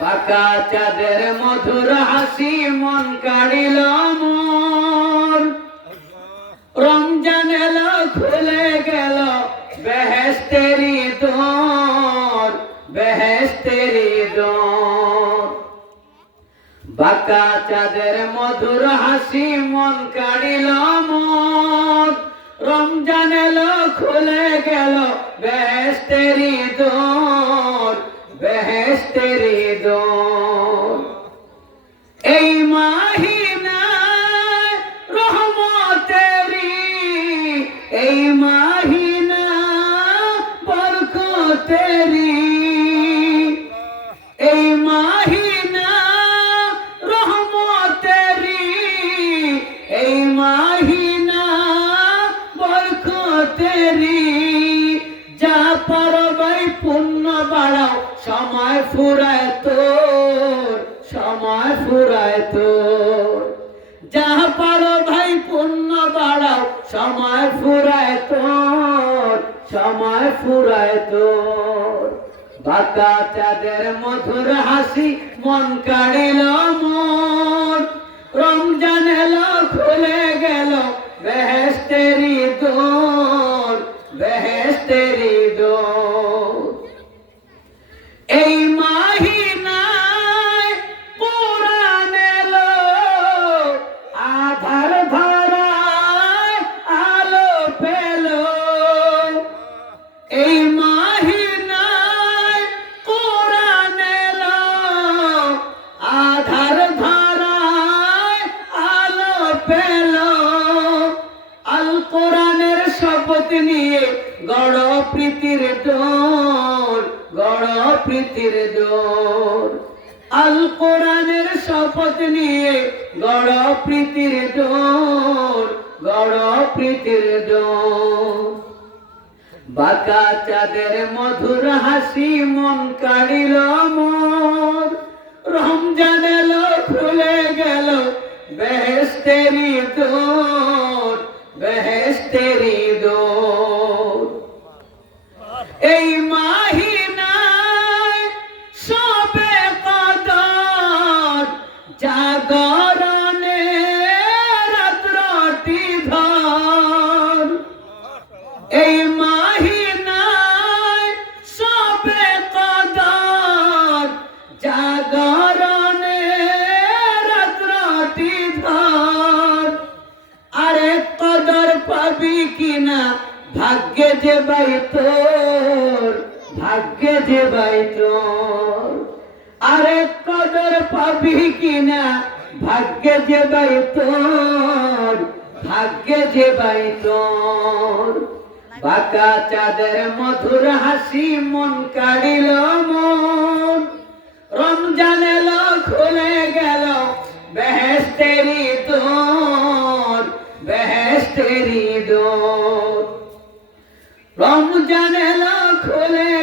বাঁকা চাঁদের মধুর হাসি মন কাড়িল মোর। রমজান এলো খুলে গেল বেহেস্তেরি দোর বেহেস্তেরি দোর। বাঁকা চাঁদের মধুর হাসি মন কাড়িল মোর। রমজান এলো খুলে গেল বেহেস্তেরি দোর বরকতেরি এই মাহিনা রহমতেরি এই মাহিনা বরকতেরি যা পারবাই পুণ্য বাড়াও সময় ফুরায় তোর সময় ফুরায় তোর যা পারো ভাই পুণ্য বাড়াও সময় ফুরায় বাঁকা চাঁদের মধুর হাসি মন কাড়িল মোর। রমজান এলো শপথ নিয়ে গড় প্রীতির দোর গড় প্রীতির আল কোরআনের শপথ নিয়ে গড় প্রীতির দোর গড় প্রীতির দোর বাঁকা চাঁদের মধুর হাসি মন কাড়িল মোর। রমজান এলো খুলে গেল বেহেস্তেরি দোর বেহেস্তেরি ভাগ্যে যে তোর ভাগ্যে যে তোর আরে কদর পাবি কিনা? ভাগ্যে যে তোর ভাগ্যে যে বাই তোর বাঁকা চাঁদের মধুর হাসি মন কাড়িল মন। এলো খুলে।